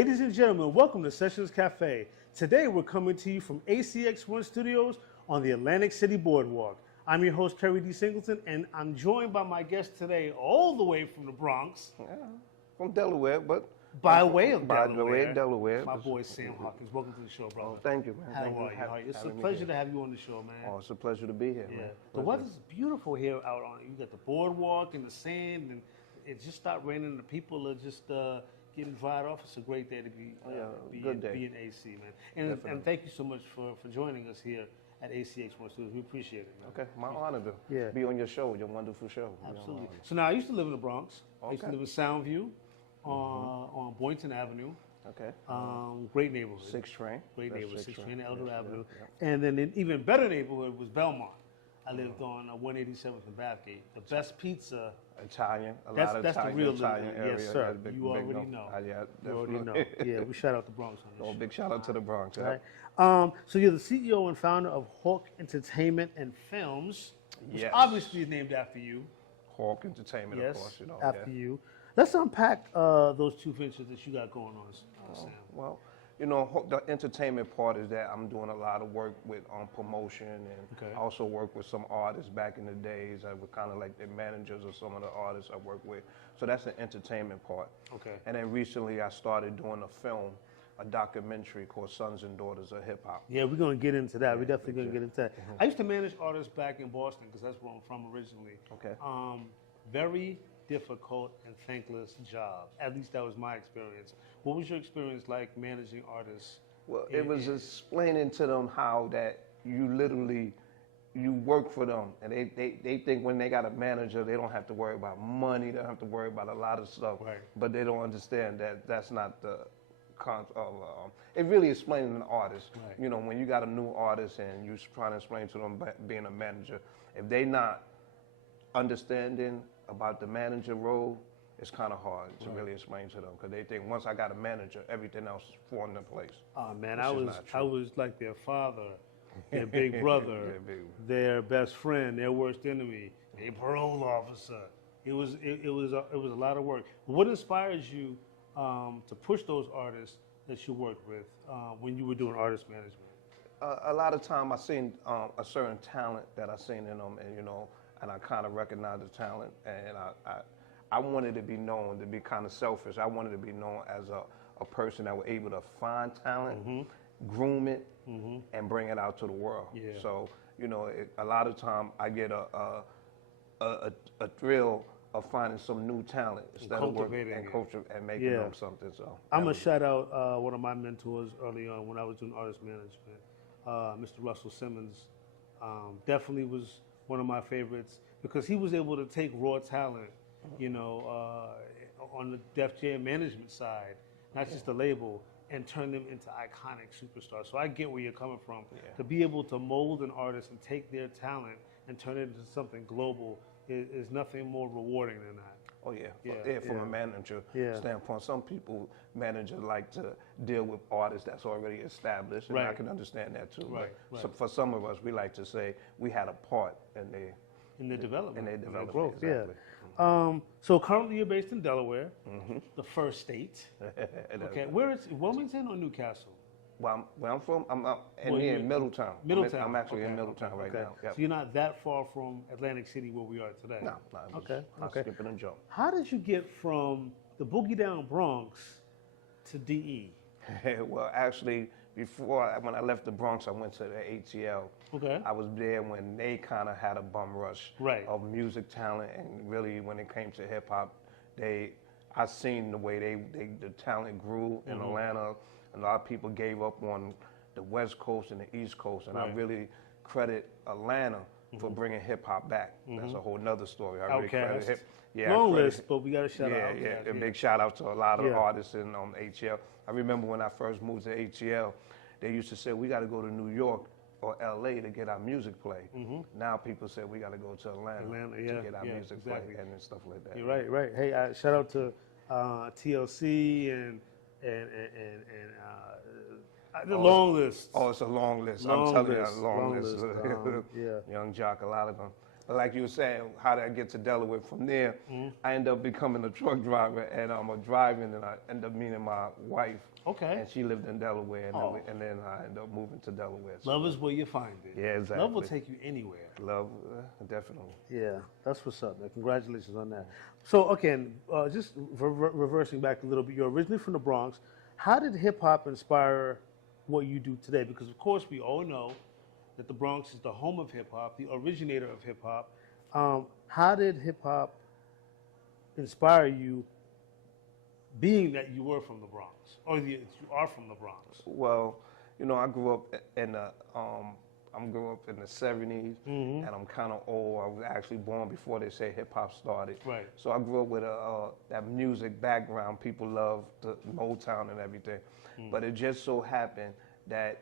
Ladies and gentlemen, welcome to Sessions Café. Today we're coming to you from ACX1 Studios on the Atlantic City Boardwalk. I'm your host, Keri Singleton, and I'm joined by my guest today all the way from the Bronx. Yeah, from Delaware, but... By way of Delaware. My boy, Sam Hawkins. Welcome to the show, brother. Oh, thank you, man. How are you? It's a pleasure to have you on the show, man. Oh, it's a pleasure to be here, Yeah. man. The weather's beautiful here out on. You got the boardwalk and the sand, and it just stopped raining, and the people are just getting dried off. It's a great day to be in AC, man. And thank you so much for joining us here at ACX1 Studios. We appreciate it, man. Okay, my honor to be on your show, your wonderful show. Absolutely. So now I used to live in the Bronx. I used to live in Soundview on Boynton Avenue. Okay. Great neighborhood. Six Train. Great neighborhood, 6 Train, Elder Avenue. Yeah. And then an even better neighborhood was Belmont. I lived on 187th and Bathgate. The best pizza. Italian. That's Italian, the real Italian area. Yes, sir. Big, you already know. Yeah, you already know. Yeah, we shout out the Bronx on this show. Big shout out to the Bronx. Right. So you're the CEO and founder of Hawk Entertainment and Films, which obviously is named after you. Hawk Entertainment, of course. After you. Let's unpack those two ventures that you got going on, Sam. Well, the entertainment part is that I'm doing a lot of work with promotion, and I also work with some artists back in the days. I was kind of like the managers of some of the artists I work with. So that's the entertainment part. Okay. And then recently I started doing a documentary called Sons and Daughters of Hip Hop. Yeah, we're going to get into that. We're definitely going to get into that. I used to manage artists back in Boston because that's where I'm from originally. Okay. Very difficult and thankless job. At least that was my experience. What was your experience like managing artists? Well, it was explaining to them how that you work for them, and they think when they got a manager, they don't have to worry about money, they don't have to worry about a lot of stuff, but they don't understand that that's not the concept of, it really explaining an artist. When you got a new artist and you're trying to explain to them being a manager, if they not understanding about the manager role, it's kind of hard to really explain to them because they think once I got a manager, everything else is falling into place. Oh man, I was like their father, their big brother, their best friend, their worst enemy, their parole officer. It was a lot of work. What inspires you to push those artists that you worked with when you were doing artist management? A lot of time I seen a certain talent that I seen in them, and I kind of recognized the talent, and I wanted to be known, to be kind of selfish. I wanted to be known as a person that was able to find talent, groom it, and bring it out to the world. Yeah. So, a lot of time I get a thrill of finding some new talent instead of working and coaching and making them something. So I'm going to shout out one of my mentors early on when I was doing artist management, Mr. Russell Simmons. Definitely was one of my favorites because he was able to take raw talent, on the Def Jam management side, not just the label, and turn them into iconic superstars. So I get where you're coming from. To be able to mold an artist and take their talent and turn it into something global is nothing more rewarding than that. Oh yeah, from a manager standpoint, some managers like to deal with artists that's already established, and I can understand that too. But so for some of us, we like to say we had a part in their development, in their growth. Exactly. So currently you're based in Delaware, the first state. Okay, where is Wilmington or Newcastle? Well, I'm from, I'm here in Middletown. Middletown. I'm actually in Middletown right now. Yep. So you're not that far from Atlantic City where we are today? No. Okay. Skipping and jump. How did you get from the Boogie Down Bronx to DE? Well, actually, when I left the Bronx, I went to the ATL. Okay. I was there when they kind of had a bum rush of music talent, and really when it came to hip hop, I seen the way the talent grew in Atlanta. A lot of people gave up on the West Coast and the East Coast, and I really credit Atlanta for bringing hip hop back. That's a whole nother story. I really credit long list, but we got to shout out. A big shout out to a lot of artists in ATL. I remember when I first moved to ATL, they used to say we got to go to New York or LA to get our music played. Now people say we got to go to Atlanta to get our music played and stuff like that. You're right. Hey, shout out to TLC and the long list. Oh, it's a long list. I'm telling you, a long list. Young Jock, a lot of them. like you were saying, how did I get to Delaware? From there, I ended up becoming a truck driver, and I'm driving, and I ended up meeting my wife. Okay. And she lived in Delaware, and then I ended up moving to Delaware. So. Love is where you find it. Yeah, exactly. Love will take you anywhere. Love, definitely. Yeah, that's what's up, man. Congratulations on that. So, again, just reversing back a little bit, you're originally from the Bronx. How did hip-hop inspire what you do today? Because, of course, we all know that the Bronx is the home of hip-hop, the originator of hip-hop. How did hip-hop inspire you, being that you were from the Bronx, or you are from the Bronx? Well, you know, I grew up in the grew up in the 70s, and I'm kind of old. I was actually born before they say hip hop started. Right. So I grew up with that music background. People love the Motown and everything. But it just so happened that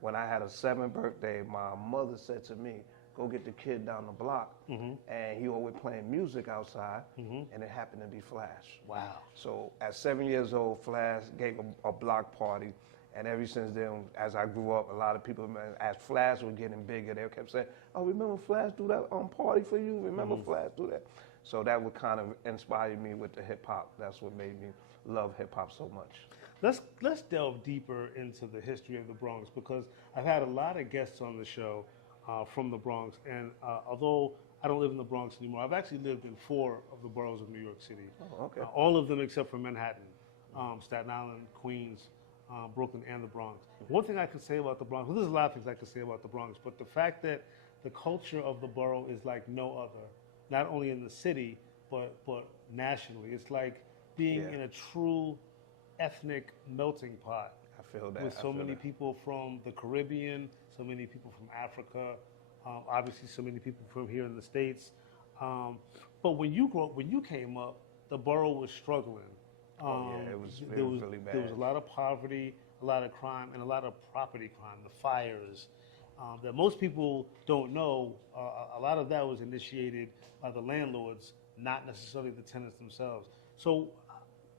when I had a 7th birthday, my mother said to me, "Go get the kid down the block," and he always playing music outside, and it happened to be Flash. Wow. So at 7 years old, Flash gave a block party, and ever since then, as I grew up, a lot of people, as Flash was getting bigger, they kept saying, "Oh, remember Flash do that party for you? Remember Flash do that?" So that would kind of inspire me with the hip hop. That's what made me love hip hop so much. Let's delve deeper into the history of the Bronx, because I've had a lot of guests on the show from the Bronx, and although I don't live in the Bronx anymore, I've actually lived in 4 of the boroughs of New York City. Oh, okay. All of them except for Manhattan, Staten Island, Queens, Brooklyn, and the Bronx. One thing I can say about the Bronx, well, there's a lot of things I can say about the Bronx, but the fact that the culture of the borough is like no other, not only in the city, but nationally. It's like being in a true ethnic melting pot. I feel that. With so many people from the Caribbean, so many people from Africa, obviously so many people from here in the States. But when you grew up, when you came up, the borough was struggling. It was really bad. There was a lot of poverty, a lot of crime, and a lot of property crime, the fires. That most people don't know, a lot of that was initiated by the landlords, not necessarily the tenants themselves. So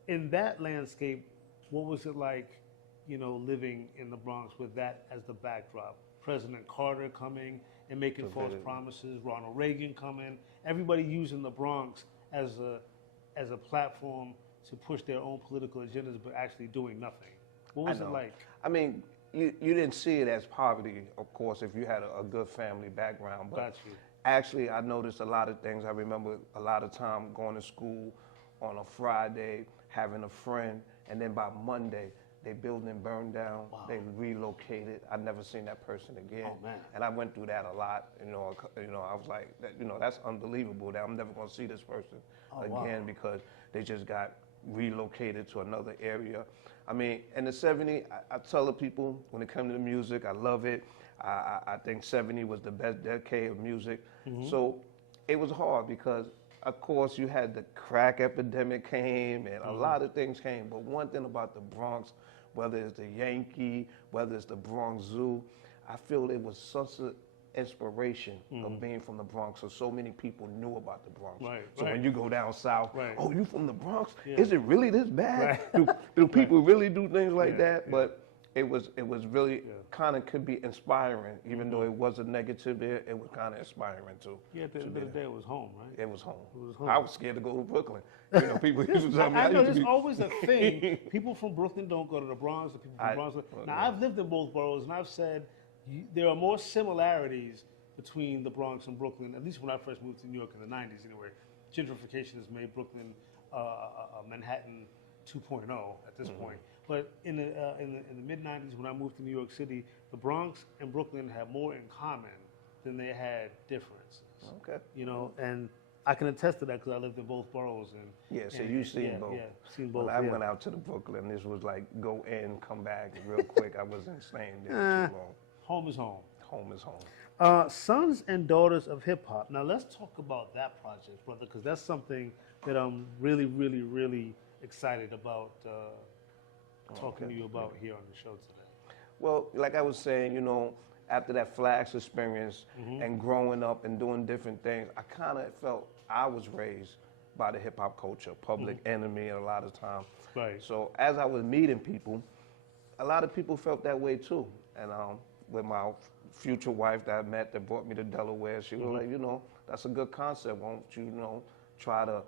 in that landscape, what was it like, living in the Bronx with that as the backdrop? President Carter coming and making false promises, Ronald Reagan coming, everybody using the Bronx as a platform to push their own political agendas, but actually doing nothing. What was it like? I mean, you didn't see it as poverty, of course, if you had a good family background. But actually, I noticed a lot of things. I remember a lot of time going to school on a Friday, having a friend, and then by Monday, their building burned down. Wow. They relocated. I'd never seen that person again. Oh, man. And I went through that a lot. I was like, that's unbelievable that I'm never going to see this person again because they just got relocated to another area. I mean, in the 70s, I tell the people when it comes to the music, I love it. I think 70 was the best decade of music. So it was hard because, of course, you had the crack epidemic came and a lot of things came. But one thing about the Bronx, whether it's the Yankee, whether it's the Bronx Zoo, I feel it was such an inspiration of being from the Bronx. So many people knew about the Bronx. So when you go down south, oh, you from the Bronx? Is it really this bad? Do people really do things like that? But it was really kind of could be inspiring, even though it was a negative there, it was kind of inspiring too. Yeah, at the end of the day, it was home, right? It was home. I was scared to go to Brooklyn. People used to tell me. I know there's always a thing. People from Brooklyn don't go to the Bronx. The people from Bronx. Now, I've lived in both boroughs, and I've said there are more similarities between the Bronx and Brooklyn, at least when I first moved to New York in the 90s anyway. Gentrification has made Brooklyn Manhattan 2.0 at this point. But in the mid-90s, when I moved to New York City, the Bronx and Brooklyn had more in common than they had differences. Okay. And I can attest to that because I lived in both boroughs. So you've seen both. Yeah, seen both. When I went out to the Brooklyn, this was like go in, come back real quick. I wasn't staying there too long. Home is home. Home is home. Sons and Daughters of Hip Hop. Now let's talk about that project, brother, because that's something that I'm really, really, really excited about talking to you about here on the show today. Well, like I was saying, after that Flash experience and growing up and doing different things, I kind of felt I was raised by the hip hop culture, Public Enemy, a lot of times. Right. So as I was meeting people, a lot of people felt that way too. And with my future wife that I met that brought me to Delaware, she was like, you know, that's a good concept. Won't you, you know, try to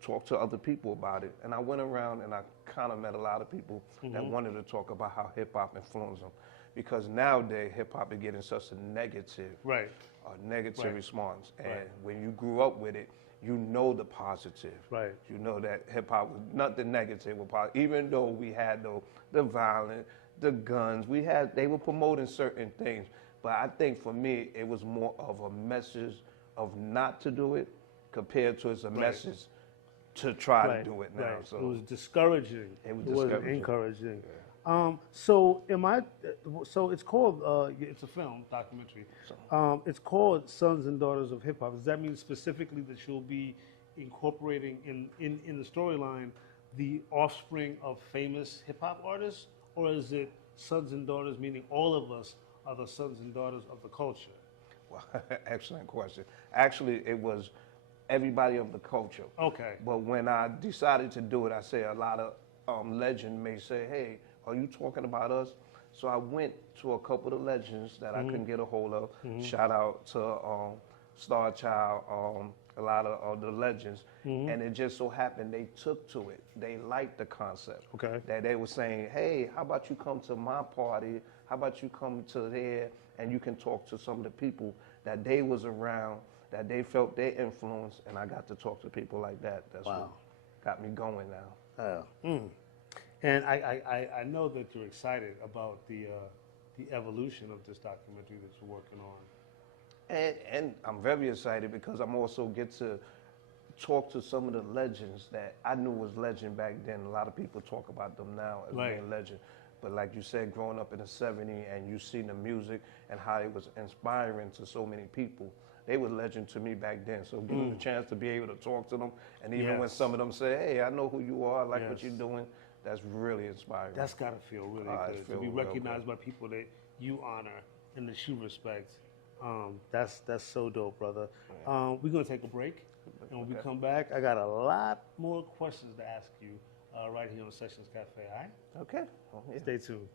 talk to other people about it? And I went around and I kind of met a lot of people that wanted to talk about how hip hop influenced them, because nowadays hip hop is getting such a negative, response. And when you grew up with it, you know the positive. Right. You know that hip hop was nothing negative about it. Even though we had the violence, the guns, they were promoting certain things. But I think for me, it was more of a message of not to do it compared to as a message to try to do it now. So it was discouraging. It was wasn't encouraging. Yeah. So it's called, it's a film, documentary. It's called Sons and Daughters of Hip Hop. Does that mean specifically that you'll be incorporating in the storyline the offspring of famous hip hop artists? Or is it sons and daughters, meaning all of us are the sons and daughters of the culture? Well, excellent question. Actually, it was everybody of the culture. Okay. But when I decided to do it, I say a lot of legend may say, hey, are you talking about us? So I went to a couple of legends that I couldn't get a hold of. Shout out to Star Child, a lot of the legends. And it just so happened they took to it. They liked the concept. Okay. That they were saying, hey, how about you come to my party? How about you come to there and you can talk to some of the people that they was around, that they felt their influence, and I got to talk to people like that. That's what got me going now. And I know that you're excited about the evolution of this documentary that you're working on. And I'm very excited because I'm also get to talk to some of the legends that I knew was legend back then. A lot of people talk about them now as being legend. But like you said, growing up in the 70s and you seen the music and how it was inspiring to so many people, they were legend to me back then. So giving the chance to be able to talk to them, and even when some of them say, hey, I know who you are, I like what you're doing, that's really inspiring. That's got to feel really good to be recognized by people that you honor and that you respect. That's so dope, brother. We're going to take a break. And when we come back, I got a lot more questions to ask you right here on Sessions Cafe, all right? Okay. Stay tuned.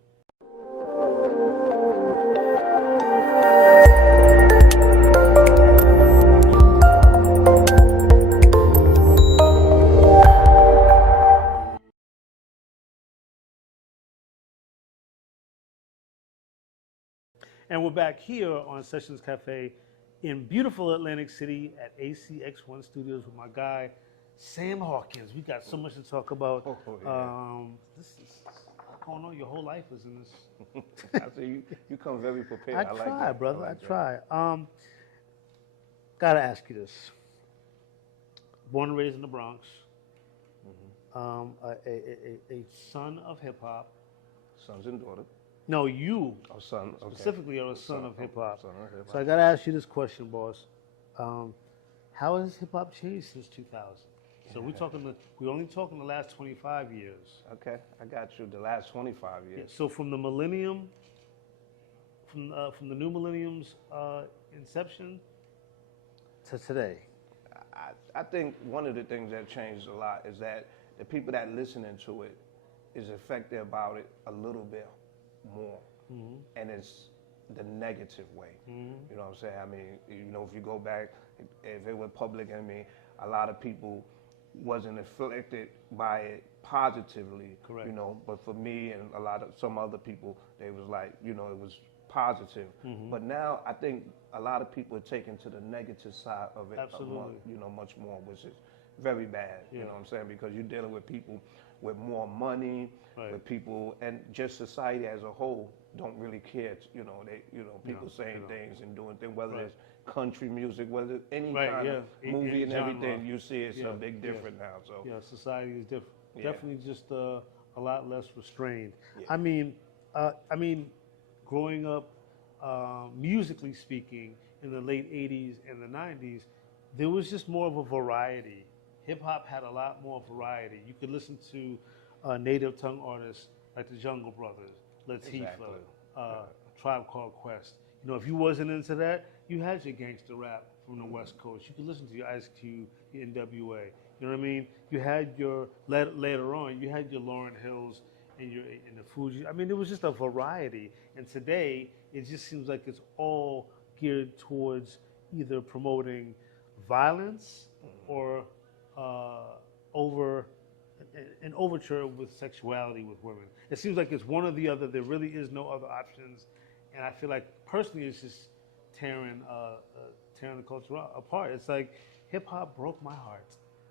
And we're back here on Sessions Cafe in beautiful Atlantic City at ACX1 Studios with my guy, Sam Hawkins. We got so much to talk about. This is, I don't know, your whole life is in this. I see you come very prepared. I try, brother. I try. Gotta ask you this. Born and raised in the Bronx, a son of hip hop. Sons and daughters. No, you specifically are a son of hip hop. So I gotta ask you this question, boss. How has hip hop changed since 2000? So we're only talking the last 25 years. Okay, I got you. The last 25 years. Yeah, so from the millennium, from the new millennium's inception to today. I think one of the things that changed a lot is that the people that listening to it is affected about it a little bit more, and it's the negative way. You know what I'm saying? I mean, you know, if you go back, if it was public enemy, a lot of people wasn't affected by it positively. Correct. You know, but for me and some other people, they was like, you know, it was positive. But now I think a lot of people are taking to the negative side of it. Absolutely. Much more, which is very bad. You know what I'm saying? Because you're dealing with people with more money, with people, and just society as a whole don't really care. People saying things and doing things, whether it's country music, whether it's any kind of movie and genre. Everything, you see it's a big different now. So society is different. Definitely just a lot less restrained. I mean, growing up, musically speaking, in the late 80s and the 90s, there was just more of a variety. Hip hop had a lot more variety. You could listen to native tongue artists like the Jungle Brothers, Latifah, Tribe Called Quest. You know, if you wasn't into that, you had your gangster rap from the West Coast. You could listen to your Ice Cube, your NWA. You know what I mean? You had your later on, you had your Lauryn Hills and the food. I mean, there was just a variety. And today, it just seems like it's all geared towards either promoting violence or an overture with sexuality with women. It seems like it's one or the other. There really is no other options. And I feel like personally, it's just tearing the culture apart. It's like hip hop broke my heart.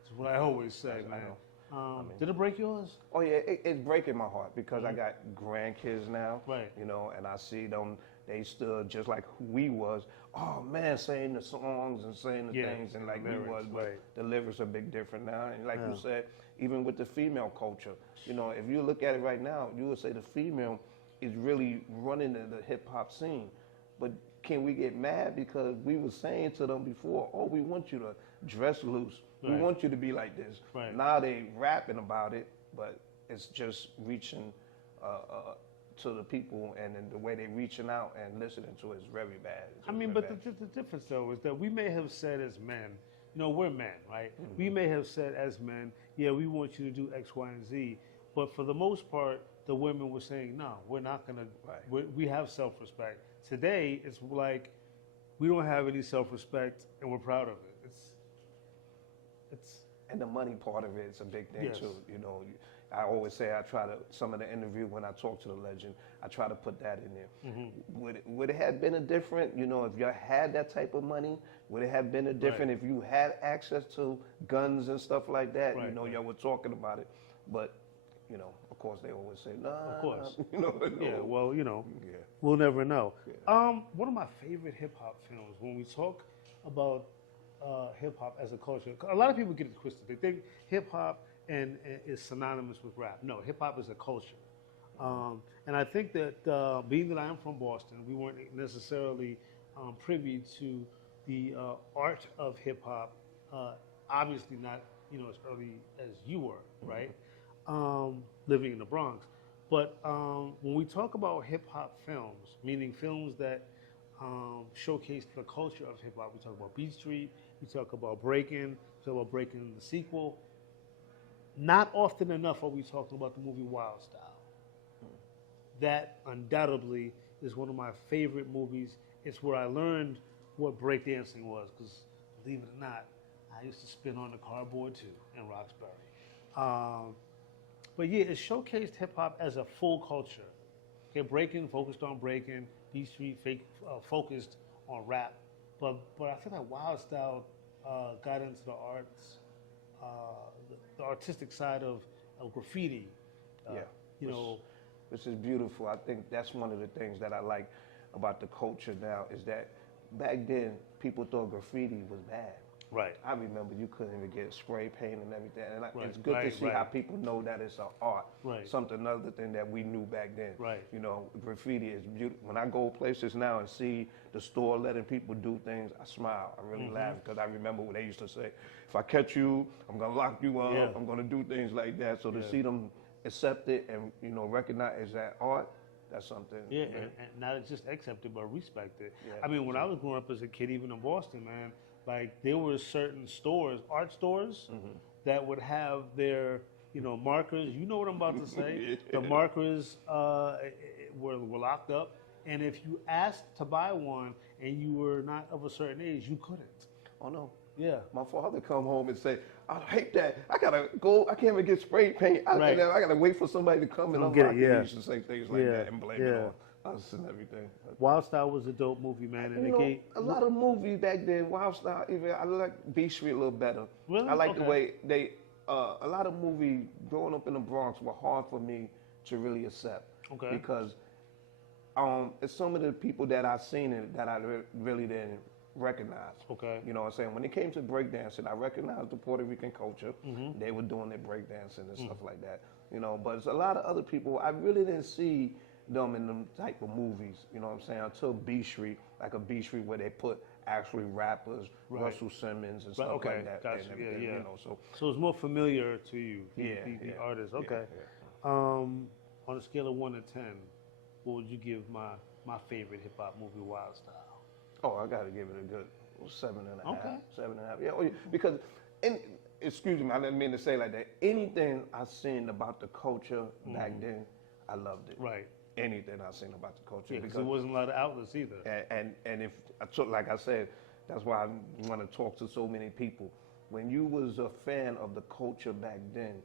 That's what I always say, man. Did it break yours? Oh yeah, it's breaking my heart because I got grandkids now. Right. You know, and I see them. They still just like who we was. Oh man, saying the songs and saying the things and like we was, but the lyrics are big different now. And like you said, even with the female culture, you know, if you look at it right now, you would say the female is really running the hip hop scene. But can we get mad because we were saying to them before, oh, we want you to dress loose. We want you to be like this. Right. Now they rapping about it, but it's just reaching to the people, and then the way they reaching out and listening to it is very bad. I mean, but the difference though is that we may have said as men, you know, we're men, right? Mm-hmm. We may have said as men, yeah, we want you to do X, Y, and Z, but for the most part, the women were saying, no, we're not gonna. Right. We have self-respect. Today, it's like we don't have any self-respect, and we're proud of it. It's and the money part of it is a big thing too. You know, I always say I try to some of the interview when I talk to the legend, I try to put that in there. Mm-hmm. Would it have been a different? You know, if you had that type of money, would it have been a different if you had access to guns and stuff like that? You know, y'all were talking about it, but you know, of course, they always say no. Of course, you know. Yeah, well, you know, we'll never know. Yeah. One of my favorite hip hop films when we talk about hip hop as a culture. A lot of people get it twisted. They think hip hop and is synonymous with rap. No, hip hop is a culture. And I think that being that I am from Boston, we weren't necessarily privy to the art of hip hop. Obviously not, you know, as early as you were, right? Living in the Bronx. But when we talk about hip hop films, meaning films that showcase the culture of hip hop, we talk about Beat Street, we talk about Breakin', we talk about Breakin' the sequel. Not often enough are we talking about the movie Wild Style. That undoubtedly is one of my favorite movies. It's where I learned what breakdancing was, because believe it or not, I used to spin on the cardboard too in Roxbury. But yeah, it showcased hip hop as a full culture. Okay, Breakin' focused on breaking, Beat Street focused on rap. But I feel like Wild Style got into the arts, the artistic side of graffiti. You know, which is beautiful. I think that's one of the things that I like about the culture now is that back then people thought graffiti was bad. Right. I remember you couldn't even get spray paint and everything. And it's good to see how people know that it's an art. Right. Something other than that we knew back then. Right. You know, graffiti is beautiful. When I go places now and see the store letting people do things, I smile. I really laugh because I remember what they used to say. If I catch you, I'm going to lock you up. I'm going to do things like that. So to see them accept it and, you know, recognize that art, that's something. Yeah, and not just accept it, but respect it. Yeah, I mean, when I was growing up as a kid, even in Boston, man, like there were certain stores, art stores, that would have their, you know, markers. You know what I'm about to say. The markers were locked up, and if you asked to buy one and you were not of a certain age, you couldn't. Oh no. Yeah. My father come home and say, I hate that. I gotta go. I can't even get spray paint. I gotta wait for somebody to come and unlock it. He used to say things like that and blame it on us and everything. Wild Style was a dope movie, man. And a lot of movies back then, Wild Style, even I like Beat Street a little better. Really? I like the way they, a lot of movies growing up in the Bronx were hard for me to really accept. Okay. Because it's some of the people that I seen it that I really didn't recognize. Okay. You know what I'm saying? When it came to breakdancing, I recognized the Puerto Rican culture. They were doing their breakdancing and stuff like that. You know, but it's a lot of other people I really didn't see them in them type of movies, you know what I'm saying, until B Street, like a B Street where they put actually rappers, Russell Simmons and stuff like that. Gotcha. And You know, so it's more familiar to you, the artist. Okay. On a scale of 1 to 10, what would you give my favorite hip hop movie, Wild Style? Oh, I gotta give it a good 7.5. Okay. 7.5. Yeah, because excuse me, I didn't mean to say like that. Anything I seen about the culture back then, I loved it. Right. Anything I seen about the culture. Yeah, because there wasn't a lot of outlets either. And if I took, like I said, that's why I want to talk to so many people. When you was a fan of the culture back then,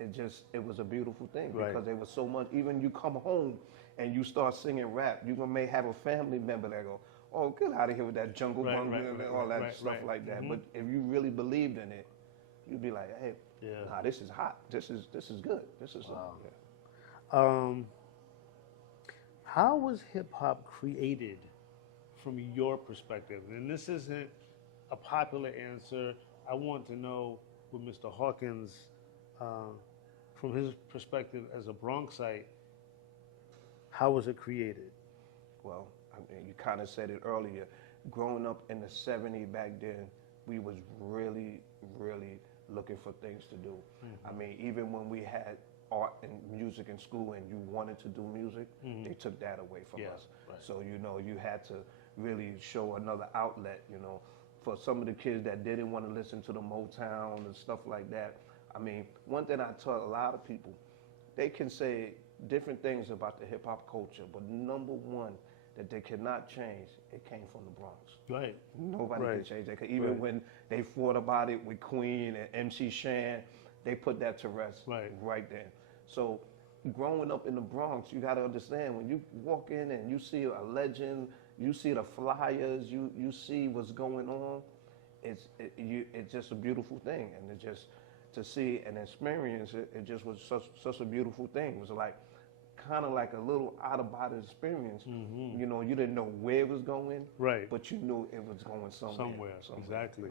it was a beautiful thing because there was so much. Even you come home and you start singing rap, you may have a family member that go, "Oh, get out of here with that jungle bung and all that stuff like that." But if you really believed in it, you'd be like, "Hey, nah, this is hot. This is good. This is." How was hip hop created from your perspective? And this isn't a popular answer. I want to know with Mr. Hawkins, from his perspective as a Bronxite, how was it created? Well, I mean, you kind of said it earlier. Growing up in the '70s back then, we was really, really looking for things to do. I mean, even when we had art and music in school and you wanted to do music, they took that away from us. Right. So, you know, you had to really show another outlet, you know. For some of the kids that didn't want to listen to the Motown and stuff like that, I mean, one thing I tell a lot of people, they can say different things about the hip hop culture, but number one that they cannot change, it came from the Bronx. Right. Nobody can change that. Even when they fought about it with Queen and MC Shan, they put that to rest right then. So growing up in the Bronx, you got to understand, when you walk in and you see a legend, you see the flyers, you see what's going on, it's just a beautiful thing. And it just, to see and experience it, it just was such a beautiful thing. It was like, kind of like a little out-of-body experience. You know, you didn't know where it was going, but you knew it was going somewhere. Exactly.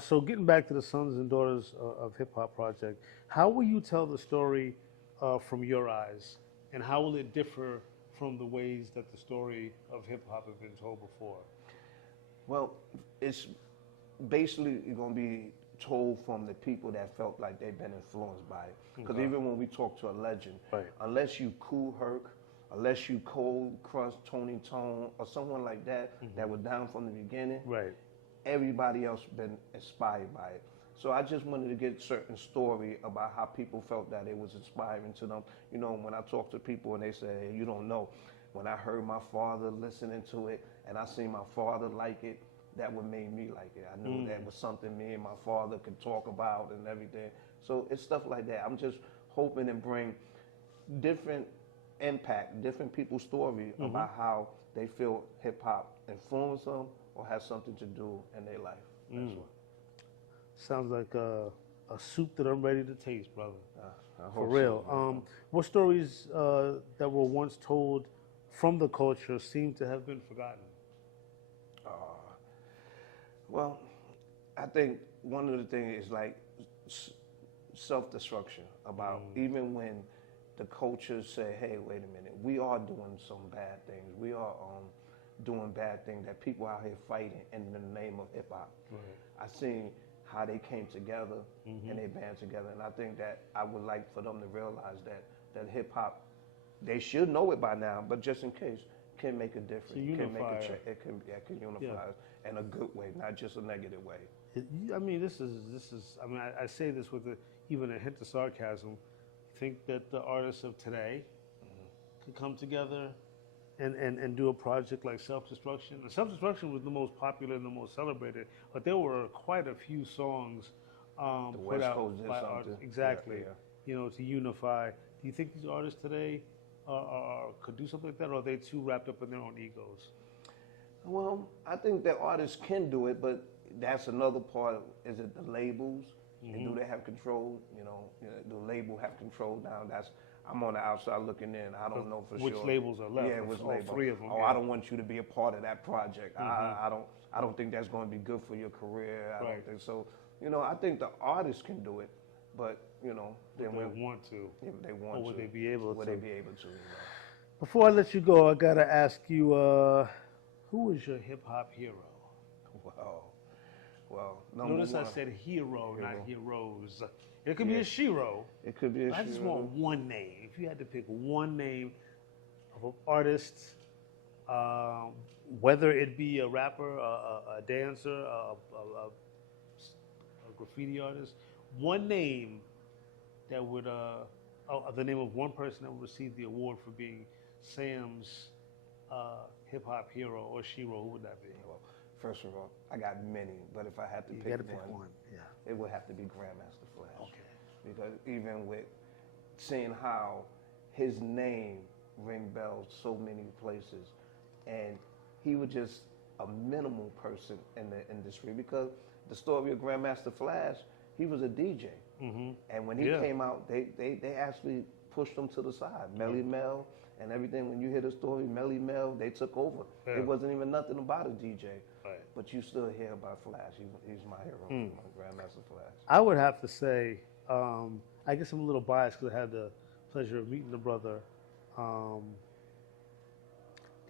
So getting back to the Sons and Daughters of Hip Hop project, how will you tell the story from your eyes, and how will it differ from the ways that the story of hip hop has been told before? Well, it's basically going to be told from the people that felt like they've been influenced by it. Because even when we talk to a legend, unless you Kool Herc, unless you Cold Crush, Tony Tone, or someone like that that was down from the beginning, everybody else been inspired by it. So I just wanted to get certain story about how people felt that it was inspiring to them. You know, when I talk to people and they say, hey, you don't know, when I heard my father listening to it and I seen my father like it, that what made me like it. I knew that was something me and my father could talk about and everything. So it's stuff like that. I'm just hoping to bring different impact, different people's story about how they feel hip hop influenced them or has something to do in their life. That's what. Sounds like a soup that I'm ready to taste, brother. For real. So, what stories that were once told from the culture seem to have been forgotten? Well, I think one of the things is like self-destruction about even when the culture say, hey, wait a minute, we are doing some bad things. We are doing bad things that people out here fighting in the name of hip hop. I seen how they came together and they band together, and I think that I would like for them to realize that hip hop, they should know it by now, but just in case, can make a difference. It can make a change. It can unify in a good way, not just a negative way. I mean, this is. I mean, I say this with even a hint of sarcasm. Think that the artists of today could come together and do a project like Self-Destruction. And Self-Destruction was the most popular and the most celebrated, but there were quite a few songs the put West out Coast did by something. artists. Exactly. You know, to unify. Do you think these artists today could do something like that, or are they too wrapped up in their own egos? Well, I think that artists can do it, but that's another part. Is it the labels? And do they have control? You know, do the label have control now? I'm on the outside looking in. I don't know for which sure. Which labels are left? Yeah, which all label? 3 of them. Oh, I don't want you to be a part of that project. I don't think that's going to be good for your career. I don't think so. You know, I think the artists can do it, but you know, then they want to. If they want to, would they be able to? Would they be able to? You know? Before I let you go, I gotta ask you, who is your hip hop hero? Well, notice I said hero, not heroes. It could be a shiro. It could be a shiro. I just want one name. If you had to pick one name of an artist, whether it be a rapper, a dancer, a graffiti artist, one name that would the name of one person that will receive the award for being Sam's hip hop hero or shero, who would that be? Well, first of all, I got many, but if I had to pick one, it would have to be Grandmaster Flash. Okay. Because even with seeing how his name ring bells so many places, and he was just a minimal person in the industry, because the story of Grandmaster Flash, he was a DJ. Mm-hmm. And when he came out, they actually pushed him to the side. Melly Mel and everything. When you hear the story, Melly Mel, they took over. Yeah. It wasn't even nothing about a DJ. Right. But you still hear about Flash. He's my hero, my Grandmaster Flash. I would have to say, I guess I'm a little biased because I had the pleasure of meeting the brother,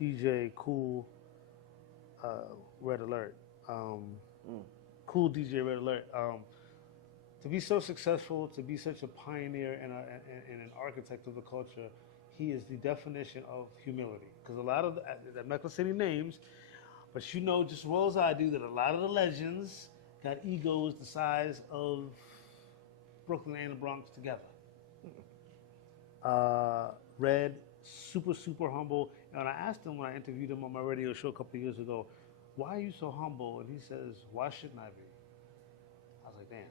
DJ Cool Red Alert. Cool DJ Red Alert. To be so successful, to be such a pioneer and an architect of the culture, he is the definition of humility. Because a lot of I'm not gonna say any names, but you know just as well as I do that a lot of the legends got egos the size of Brooklyn and the Bronx together. Red, super humble. And when I asked him when I interviewed him on my radio show a couple of years ago, why are you so humble? And he says, why shouldn't I be? I was like, damn.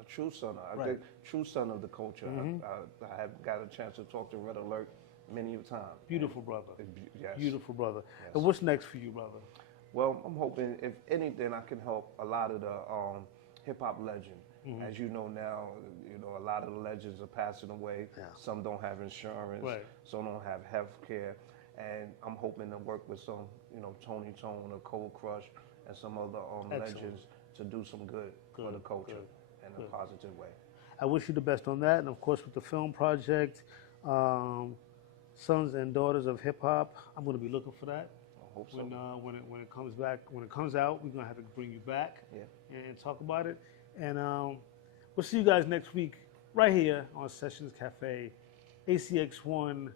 A true son. I think true son of the culture. I have got a chance to talk to Red Alert many times. Beautiful brother. Yes. Beautiful brother. Yes. And what's next for you, brother? Well, I'm hoping, if anything, I can help a lot of the hip-hop legends. As you know now, a lot of the legends are passing away. Yeah. Some don't have insurance. Right. Some don't have health care. And I'm hoping to work with some, Tony Tone or Cold Crush and some other legends to do some good for the culture in a positive way. I wish you the best on that. And, of course, with the film project, Sons and Daughters of Hip Hop, I'm going to be looking for that. I hope so. When it comes back, when it comes out, we're going to have to bring you back and talk about it. And we'll see you guys next week right here on Sessions Cafe, ACX1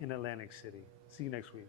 in Atlantic City. See you next week.